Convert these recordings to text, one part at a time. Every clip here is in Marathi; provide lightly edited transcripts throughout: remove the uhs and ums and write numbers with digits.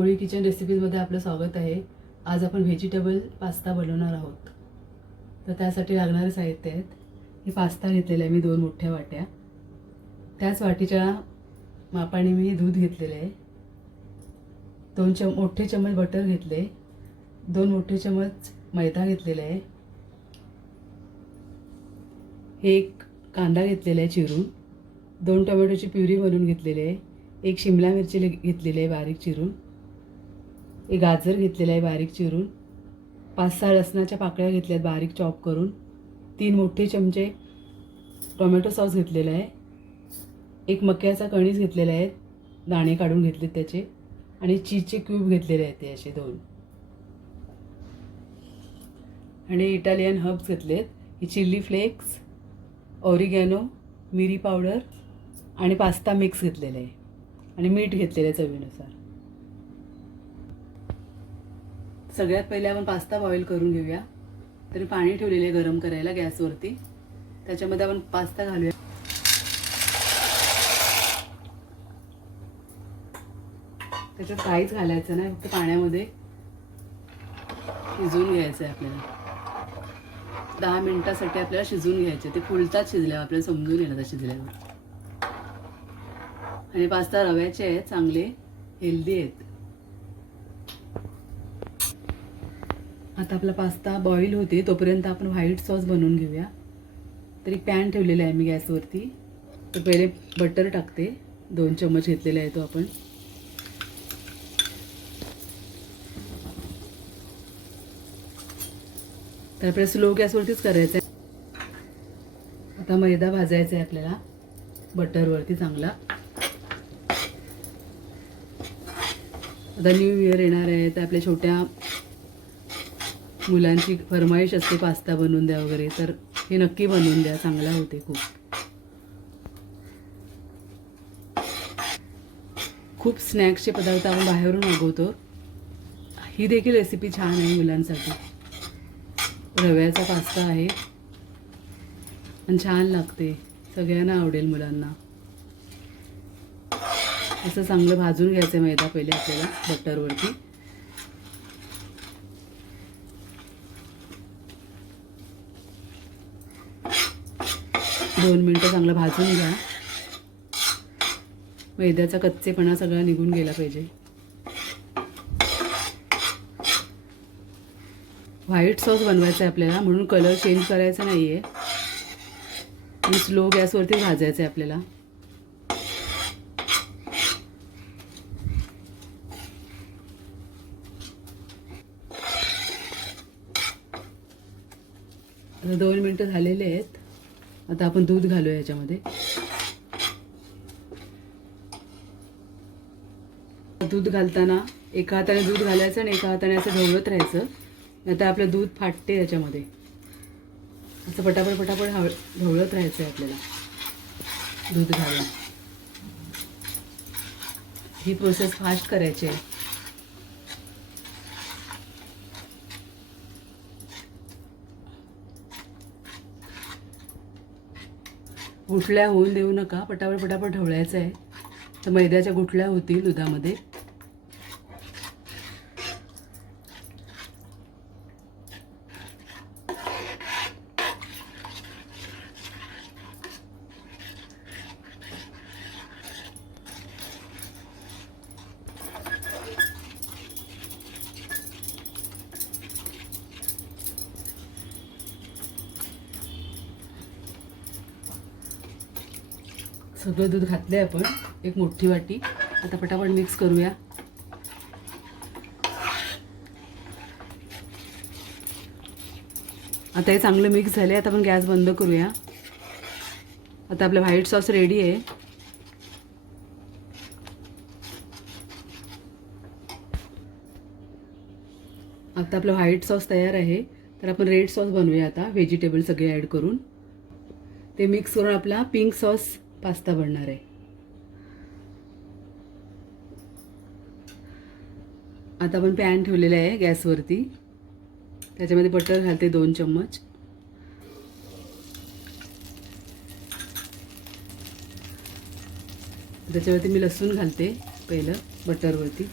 कोळी किचन रेसिपीजमध्ये आपलं स्वागत आहे. आज आपण व्हेजिटेबल पास्ता बनवणार आहोत. तर त्यासाठी लागणारे साहित्य आहेत. हे पास्ता घेतलेला आहे मी 2 मोठ्या वाट्या. त्याच वाटीच्या मापाने मी दूध घेतलेलं आहे. 2 मोठे चमच बटर घेतले. 2 मोठे चमच मैदा घेतलेला आहे. हे एक कांदा घेतलेला आहे चिरून. 2 टोमॅटोची प्युरी बनवून घेतलेली आहे. 1 शिमला मिरची घेतलेली आहे बारीक चिरून. एक गाजर घेतलेलं आहे बारीक चिरून. 5-6 लसणाच्या पाकळ्या घेतल्यात बारीक चॉप करून. 3 मोठे चमचे टोमॅटो सॉस घेतलेला आहे. एक मक्याचा कणीस घेतलेला आहे, दाणे काढून घेतलेत त्याचे. आणि चीजचे क्यूब घेतलेले आहेत ते असे 2. आणि इटालियन हर्ब्स घेतलेत. ही चिल्ली फ्लेक्स, ऑरिगॅनो, मिरी पावडर आणि पास्ता मिक्स घेतलेलं आहे. आणि मीठ घेतलेलं आहे चवीनुसार. सगळ्यात पहिले आपण पास्ता बॉईल करून घेऊया. तरी पाणी ठेवलेले आहे गरम करायला गॅसवरती. त्याच्यामध्ये आपण पास्ता घालूया. त्याच्यात काहीच घालायचं नाही, फक्त पाण्यामध्ये शिजवून घ्यायचं आहे आपल्याला. 10 मिनिटासाठी आपल्याला शिजवून घ्यायचे. ते फुलतात शिजल्यावर आपल्याला समजून येणार शिजल्यावर. आणि पास्ता रव्याचे आहेत, चांगले हेल्दी आहेत. आता आपला पास्ता बॉईल होते तोपर्यंत आपण व्हाईट सॉस बनवून घेऊया. तरी पॅन ठेवलेला आहे मी गॅसवरती. तर पहिले बटर टाकते. 2 चम्मच घेतलेला आहे तो आपण. तर आपल्याला स्लो गॅसवरतीच करायचं आहे. आता मैदा भाजायचा आहे आपल्याला बटरवरती चांगला. आता न्यू इयर येणार आहे, तर आपल्या छोट्या मुलांची फरमाईश असते पास्ता बनवून द्या वगैरे, तर हे नक्की बनवून द्या, चांगला होते खूप. खूप स्नॅक्सचे पदार्थ आपण बाहेरून मागवतो. ही देखील रेसिपी छान आहे मुलांसाठी. रव्याचा पास्ता आहे आणि छान लागते, सगळ्यांना आवडेल मुलांना. असं चांगलं भाजून घ्यायचं मैदा पहिले आपल्याला बटरवरती. दोन मिनटं चांगलं भाजून घ्या. मैद्याचा कच्चेपणा सगळा निघून गेला पाहिजे. व्हाईट सॉस बनवायचा आहे आपल्याला, म्हणून कलर चेंज करायचा नाही आहे. आणि स्लो गॅसवरती भाजायचं आहे आपल्याला. आता 2 मिनटं झालेले आहेत. आता आपण दूध घालूया याच्यामध्ये. दूध घालताना एका हाताने दूध घालायचं आणि एका हाताने असं ढवळत राहायचं. आता आपलं दूध फाटते याच्यामध्ये. असं पटापट पटापट ढवळत राहायचं आहे आपल्याला दूध घालून. ही प्रोसेस फास्ट करायची आहे. गुठल्या होऊन देऊ नका, पटापट पटापट ढवळायचं आहे. तर मैद्याच्या गुठल्या होतील दुधामध्ये. सगळं दूध घातलं आहे आपण, एक मोठी वाटी. आता पटापट मिक्स करूया. आता हे चांगलं मिक्स झाले. आता आपण गॅस बंद करूया. आता आपला व्हाईट सॉस रेडी आहे. आता आपला व्हाईट सॉस तयार आहे. तर आपण रेड सॉस बनवूया आता, व्हेजिटेबल सगळे ॲड करून. ते मिक्स करून आपला पिंक सॉस पास्ता बनणार आहे. आता आपण पॅन ठेवलेला आहे गॅसवरती. त्याच्यामध्ये बटर घालते 2 चम्मच. त्याच्यावरती मी लसूण घालते पहिलं बटरवरती.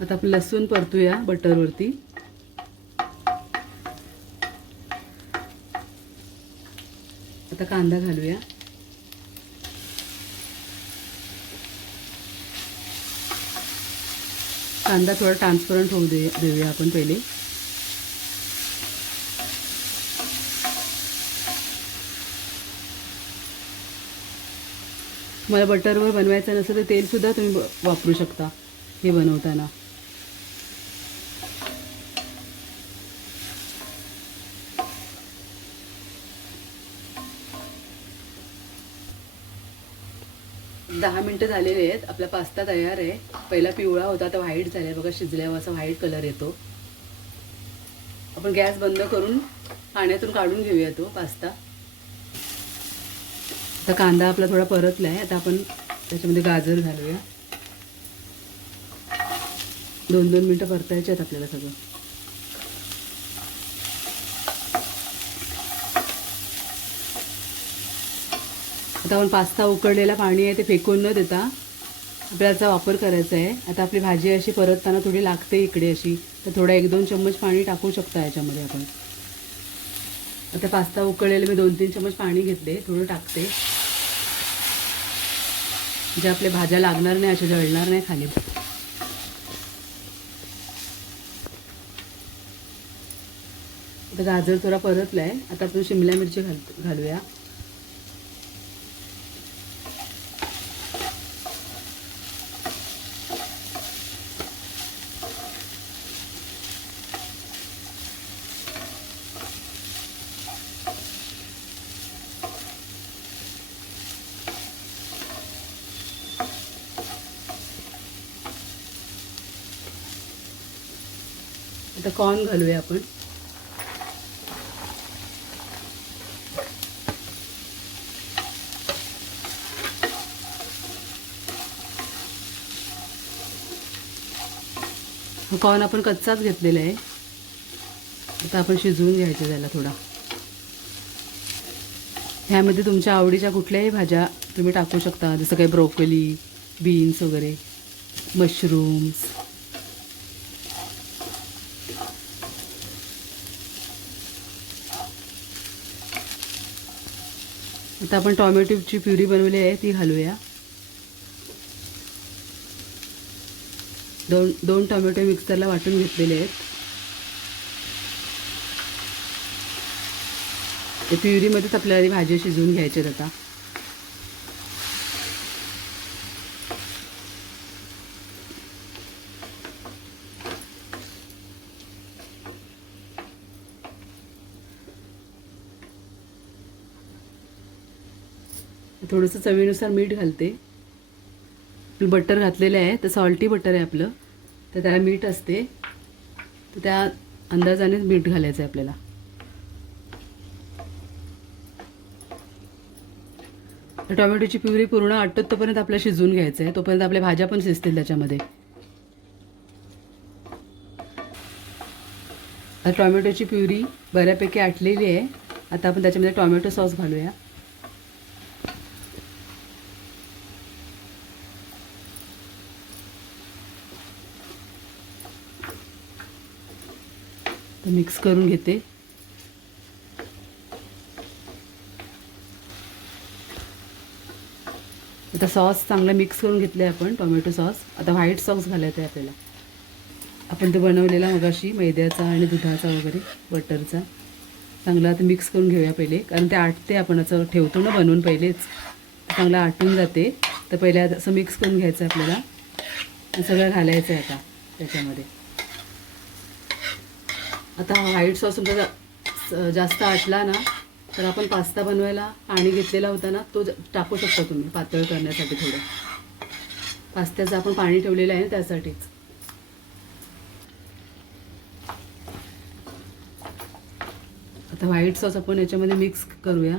आता आपण लसूण परतूया बटरवरती. आता कांदा घालूया. कांदा थोडा ट्रान्सपरंट होऊ देऊया आपण पहिले. मला बटरवर बनवायचं नसेल तर तेलसुद्धा तुम्ही वापरू शकता हे बनवताना. दहा मिनटं झालेले आहेत. आपला पास्ता तयार आहे. पहिला पिवळा होता आता व्हाईट झाला आहे बघा. शिजल्यावर असा व्हाईट कलर येतो. आपण गॅस बंद करून पाण्यातून काढून घेऊया तो पास्ता. आता कांदा आपला थोडा परतला आहे. आता आपण त्याच्यामध्ये गाजर घालूया. 2-2 मिनटं परतायचे आहेत आपल्याला सगळं. आता आपण पास्ता उकळलेला पाणी आहे ते फेकून न देता आपल्याला त्याचा वापर करायचा आहे. आता आपली भाजी अशी परतताना थोडी लागते इकडे अशी, तर थोडा 1-2 चम्मच पाणी टाकू शकता याच्यामध्ये आपण. आता पास्ता उकळलेले मी 2-3 चम्मच पाणी घेतले, थोडं टाकते. जे आपल्या भाज्या लागणार नाही, अशा जळणार नाही खाली. आता गाजर थोडा परतला आहे. आता आपण शिमला मिरची घालूया. आता कॉर्न घालूया आपण. कॉर्न आपण कच्चाच घेतलेला आहे. आता आपण शिजवून घ्यायचं त्याला थोडा. ह्यामध्ये तुमच्या आवडीच्या कुठल्याही भाज्या तुम्ही टाकू शकता, जसं काही ब्रोकोली, बीन्स वगैरे, मशरूम्स. आता आपण टॉमॅटोची प्युरी बनवली आहे ती घालूया. 2 टोमॅटो मिक्सरला वाटून घेतलेले आहेत. ते प्युरीमध्येच आपल्याला भाजी शिजवून घ्यायची आहेत. आता थोडंसं चवीनुसार मीठ घालते. बटर घातलेलं आहे तर सॉल्टी बटर आहे आपलं, तर त्याला मीठ असते, तर त्या अंदाजानेच मीठ घालायचं आहे आपल्याला. टोमॅटोची प्युरी पूर्ण आटत तोपर्यंत आपल्याला शिजवून घ्यायचं आहे. तोपर्यंत आपल्या भाज्या पण शिजतील त्याच्यामध्ये. आता टोमॅटोची प्युरी बऱ्यापैकी आटलेली आहे. आता आपण त्याच्यामध्ये टोमॅटो सॉस घालूया. तर मिक्स करून घेते. आता सॉस चांगला मिक्स करून घेतले आपण, टोमॅटो सॉस. आता व्हाईट सॉस घालायचं आहे आपल्याला. आपण ते बनवलेला मगाशी मैद्याचा आणि दुधाचा वगैरे बटरचा चांगला आता मिक्स करून घेऊया पहिले, कारण ते आटते. आपण असं ठेवतो ना बनवून पहिलेच, चांगला आटून जाते. तर पहिले असं मिक्स करून घ्यायचं आपल्याला. सगळं घालायचं आहे आता त्याच्यामध्ये. आता व्हाईट सॉस तुमचा जास्त आटला ना, तर आपण पास्ता बनवायला पाणी घेतलेला होता ना, तो टाकू शकता तुम्ही पातळ करण्यासाठी. थोडं पास्त्याचं आपण पाणी ठेवलेलं आहे त्यासाठीच. आता व्हाईट सॉस आपण याच्यामध्ये मिक्स करूया.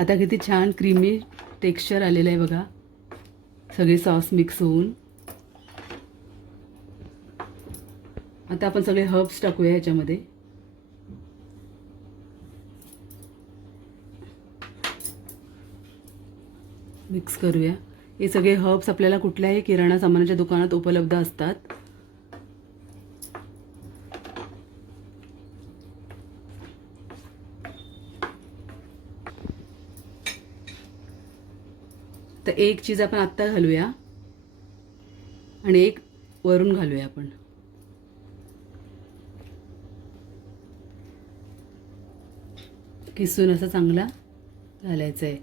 आता किती छान क्रीमी टेक्स्चर आलेलं आहे बघा, सगळी सॉस मिक्स होऊन. आता आता आपण सगळे हर्ब्स टाकूया ह्याच्यामध्ये. मिक्स करूया. हे सगळे हर्ब्स आपल्याला कुठल्याही किराणा सामानाच्या दुकानात उपलब्ध असतात. तर एक चीज आपण आत्ता घालूया आणि एक वरून घालूया आपण. किसून असं चांगला घालायचं आहे.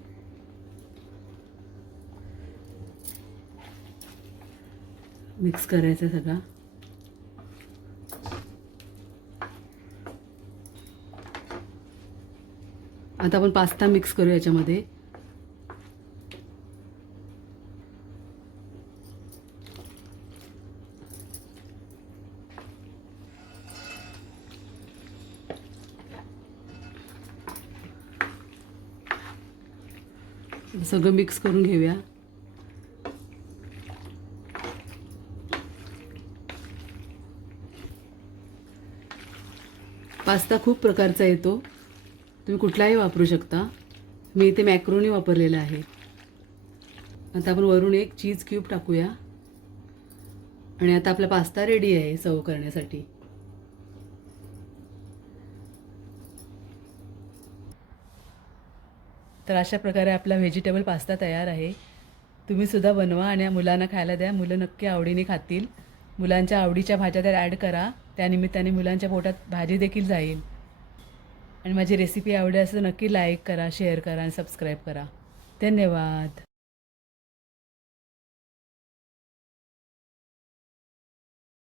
मिक्स करायचं सगळं. आता आपण पास्ता मिक्स करू याच्यामध्ये. सगळं मिक्स करून घेऊया. पास्ता खूप प्रकारचा येतो, तुम्ही कुठलाही वापरू शकता. मी इथे मॅक्रोनी वापरलेला आहे. आता आपण वरून एक चीज क्यूब टाकूया आणि आता आपला पास्ता रेडी आहे सर्व करण्यासाठी. तर अशा प्रकारे आपला व्हेजिटेबल पास्ता तयार आहे. तुम्ही सुद्धा बनवा आणि मुलांना खायला द्या. मुलं नक्की आवडीने खातील. मुलांच्या आवडीच्या भाज्या त्यात ॲड करा. त्यानिमित्ताने मुलांच्या पोटात भाजी देखील जाईल. आणि माझी रेसिपी आवडली असेल तर नक्की लाईक करा, शेअर करा आणि सबस्क्राईब करा. धन्यवाद.